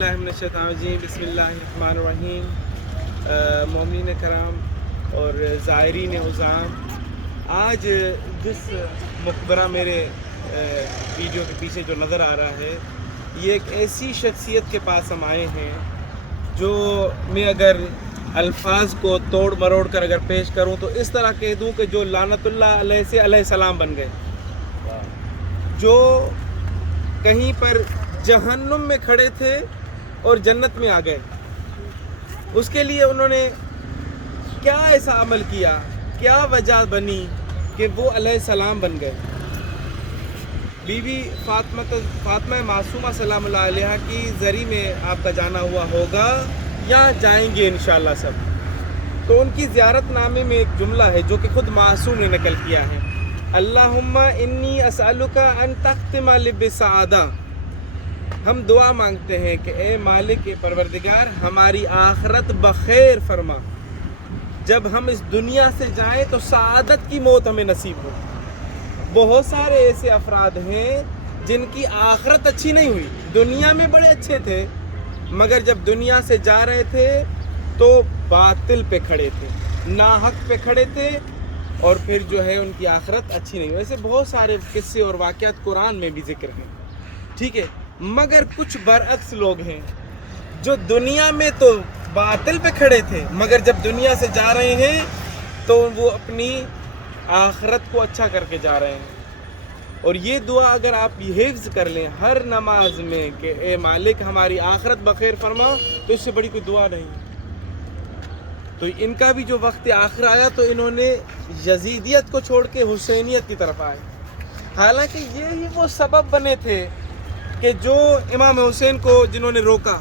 بسم اللہ الرحمن الرحیم۔ مومنین کرام اور زائرین عظام، آج جس مقبرہ میرے ویڈیو کے پیچھے جو نظر آ رہا ہے، یہ ایک ایسی شخصیت کے پاس ہم آئے ہیں جو میں اگر الفاظ کو توڑ مروڑ کر اگر پیش کروں تو اس طرح کہہ دوں کہ جو لعنت اللہ علیہ سے علیہ السلام بن گئے، جو کہیں پر جہنم میں کھڑے تھے اور جنت میں آ گئے۔ اس کے لیے انہوں نے کیا ایسا عمل کیا، کیا وجہ بنی کہ وہ علیہ السلام بن گئے۔ بی بی فاطمہ معصومہ سلام اللہ علیہ کی زری میں آپ کا جانا ہوا ہوگا یا جائیں گے انشاءاللہ سب، تو ان کی زیارت نامے میں ایک جملہ ہے جو کہ خود معصوم نے نقل کیا ہے: اللہم انی اسألک ان تختم لی بالسعادہ۔ ہم دعا مانگتے ہیں کہ اے مالک پروردگار، ہماری آخرت بخیر فرما، جب ہم اس دنیا سے جائیں تو سعادت کی موت ہمیں نصیب ہو۔ بہت سارے ایسے افراد ہیں جن کی آخرت اچھی نہیں ہوئی، دنیا میں بڑے اچھے تھے مگر جب دنیا سے جا رہے تھے تو باطل پہ کھڑے تھے، ناحق پہ کھڑے تھے، اور پھر جو ہے ان کی آخرت اچھی نہیں ہوئی۔ ایسے بہت سارے قصے اور واقعات قرآن میں بھی ذکر ہیں، ٹھیک ہے۔ مگر کچھ برعکس لوگ ہیں جو دنیا میں تو باطل پہ کھڑے تھے مگر جب دنیا سے جا رہے ہیں تو وہ اپنی آخرت کو اچھا کر کے جا رہے ہیں۔ اور یہ دعا اگر آپ حفظ کر لیں ہر نماز میں کہ اے مالک ہماری آخرت بخیر فرما، تو اس سے بڑی کوئی دعا نہیں۔ تو ان کا بھی جو وقت آخر آیا تو انہوں نے یزیدیت کو چھوڑ کے حسینیت کی طرف آئے، حالانکہ یہی وہ سبب بنے تھے کہ جو امام حسین کو جنہوں نے روکا،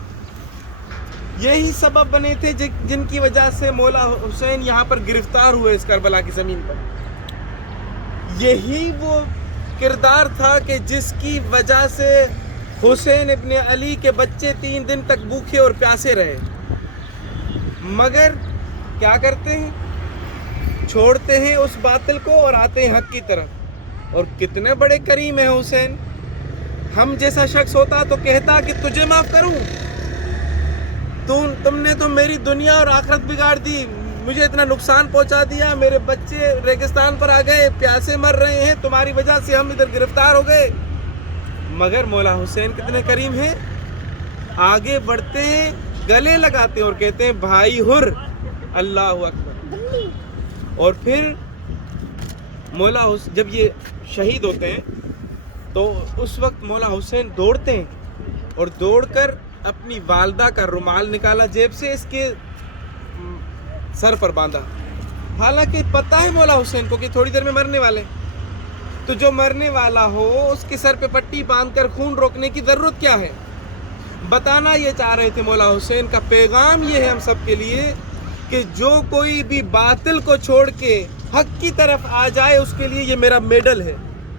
یہی سبب بنے تھے جن کی وجہ سے مولا حسین یہاں پر گرفتار ہوئے اس کربلا کی زمین پر۔ یہی وہ کردار تھا کہ جس کی وجہ سے حسین ابن علی کے بچے 3 دن تک بھوکے اور پیاسے رہے، مگر کیا کرتے ہیں؟ چھوڑتے ہیں اس باطل کو اور آتے ہیں حق کی طرف۔ اور کتنے بڑے کریم ہیں حسین، ہم جیسا شخص ہوتا تو کہتا کہ تجھے معاف کروں، تم نے تو میری دنیا اور آخرت بگاڑ دی، مجھے اتنا نقصان پہنچا دیا، میرے بچے ریگستان پر آ گئے، پیاسے مر رہے ہیں، تمہاری وجہ سے ہم ادھر گرفتار ہو گئے۔ مگر مولا حسین کتنے کریم ہیں، آگے بڑھتے ہیں، گلے لگاتے ہیں اور کہتے ہیں بھائی حر، اللہ اکبر۔ اور پھر مولا حسین جب یہ شہید ہوتے ہیں تو اس وقت مولا حسین دوڑتے ہیں اور دوڑ کر اپنی والدہ کا رومال نکالا جیب سے، اس کے سر پر باندھا، حالانکہ پتہ ہے مولا حسین کو کہ تھوڑی دیر میں مرنے والے، تو جو مرنے والا ہو اس کے سر پہ پٹی باندھ کر خون روکنے کی ضرورت کیا ہے؟ بتانا یہ چاہ رہے تھے مولا حسین کا پیغام یہ ہے ہم سب کے لیے کہ جو کوئی بھی باطل کو چھوڑ کے حق کی طرف آ جائے اس کے لیے یہ میرا میڈل ہے،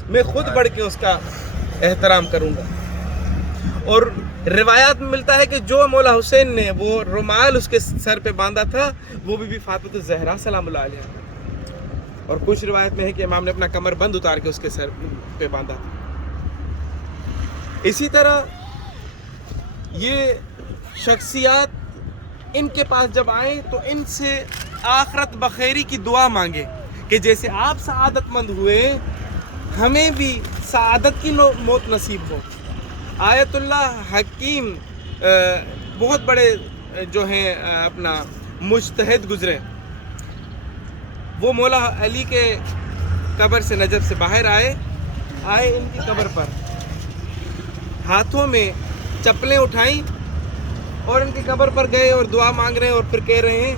میں خود بڑھ کے اس کا احترام کروں گا۔ اور روایات میں ملتا ہے کہ جو مولا حسین نے وہ رومال اس کے سر پہ باندھا تھا وہ بھی فاطمہ الزہرا سلام اللہ علیہ، اور کچھ روایت میں ہے کہ امام نے اپنا کمر بند اتار کے اس کے سر پہ باندھا تھا۔ اسی طرح یہ شخصیات ان کے پاس جب آئیں تو ان سے آخرت بخیری کی دعا مانگے کہ جیسے آپ سعادت مند ہوئے ہمیں بھی سعادت کی موت نصیب ہو۔ آیت اللہ حکیم بہت بڑے جو ہیں اپنا مجتہد گزرے، وہ مولا علی کے قبر سے نجف سے باہر آئے ان کی قبر پر، ہاتھوں میں چپلیں اٹھائیں اور ان کی قبر پر گئے اور دعا مانگ رہے ہیں، اور پھر کہہ رہے ہیں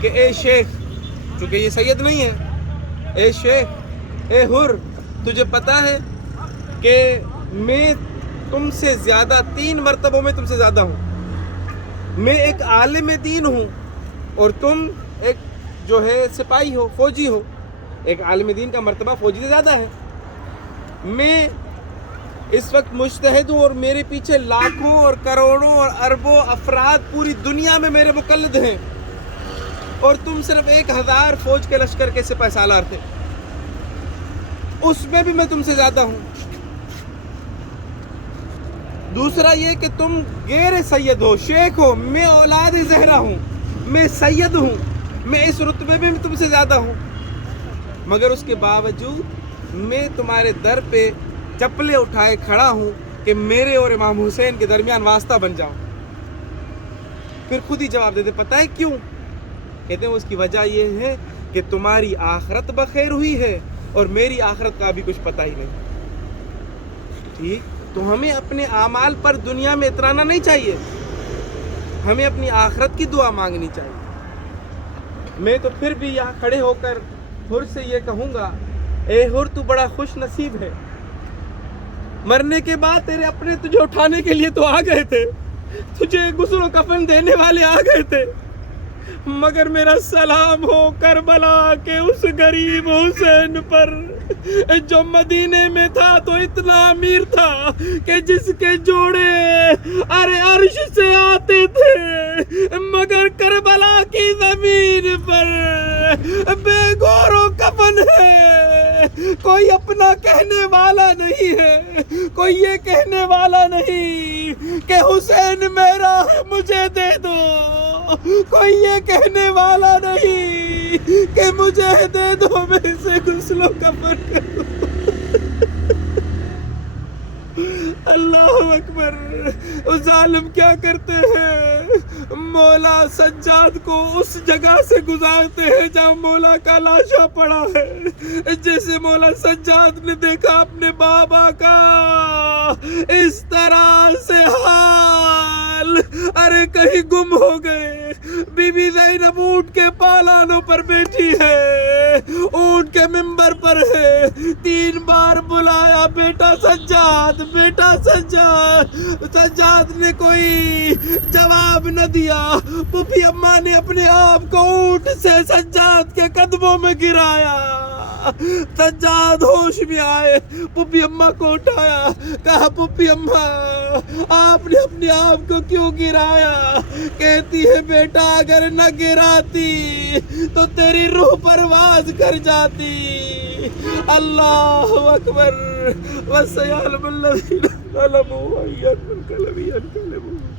کہ اے شیخ، چونکہ یہ سید نہیں ہے، اے شیخ، اے حر، تجھے پتا ہے کہ میں تم سے زیادہ 3 مرتبوں میں تم سے زیادہ ہوں، میں ایک عالم دین ہوں اور تم ایک جو ہے سپاہی ہو، فوجی ہو، ایک عالم دین کا مرتبہ فوجی سے زیادہ ہے، میں اس وقت مجتہد ہوں اور میرے پیچھے لاکھوں اور کروڑوں اور اربوں افراد پوری دنیا میں میرے مقلد ہیں، اور تم صرف 1000 فوج کے لشکر کے سپہ سالار تھے، اس میں بھی میں تم سے زیادہ ہوں۔ دوسرا یہ کہ تم غیر سید ہو، شیخ ہو، میں اولاد زہرا ہوں، میں سید ہوں، میں اس رتبے میں تم سے زیادہ ہوں، مگر اس کے باوجود میں تمہارے در پہ چپلے اٹھائے کھڑا ہوں کہ میرے اور امام حسین کے درمیان واسطہ بن جاؤں۔ پھر خود ہی جواب دیتے پتہ ہے کیوں؟ کہتے ہیں اس کی وجہ یہ ہے کہ تمہاری آخرت بخیر ہوئی ہے اور میری آخرت کا بھی کچھ پتہ ہی نہیں۔ ٹھیک، تو ہمیں اپنے اعمال پر دنیا میں اترانا نہیں چاہیے، ہمیں اپنی آخرت کی دعا مانگنی چاہیے۔ میں تو پھر بھی یہاں کھڑے ہو کر حر سے یہ کہوں گا، اے حر تو بڑا خوش نصیب ہے، مرنے کے بعد تیرے اپنے تجھے اٹھانے کے لیے تو آ گئے تھے، تجھے غسل و کفن دینے والے آ گئے تھے، مگر میرا سلام ہو کربلا کے اس غریب حسین پر جو مدینے میں تھا تو اتنا امیر تھا کہ جس کے جوڑے ارے عرش سے آتے تھے، مگر کربلا کی زمین پر بے گور و کفن ہے، کوئی اپنا کہنے والا نہیں ہے، کوئی یہ کہنے والا نہیں کہ حسین میرا ہے مجھے دے دو، کوئی یہ کہنے والا نہیں کہ مجھے دے دو میں اسے غسل و کفن کروں۔ اللہ اکبر۔ وہ ظالم کیا کرتے ہیں، مولا سجاد کو اس جگہ سے گزارتے ہیں جہاں مولا کا لاشا پڑا ہے، جیسے مولا سجاد نے دیکھا اپنے بابا کا اس طرح سے حال، ارے کہیں گم ہو گئے۔ بی بی زینب اونٹ کے پالانوں پر بیٹھی ہے، اونٹ کے ممبر پر ہے، 3 بار بلایا بیٹا سجاد، بیٹا سجاد، سجاد نے کوئی جواب نہ دیا۔ پھوپھی اماں نے اپنے آپ کو اونٹ سے سجاد کے قدموں میں گرایا، سجاد ہوش میں آئے، پھوپھی اماں کو اٹھایا، کہا پھوپھی اماں آپ نے اپنے آپ کو کیوں گرایا؟ کہتی ہے بیٹا اگر نہ گراتی تو تیری روح پرواز کر جاتی۔ اللہ اکبر۔ وَسَيَعْلَمُ الَّذِينَ ظَلَمُوا أَيَّ مُنقَلَبٍ يَنقَلِبُونَ۔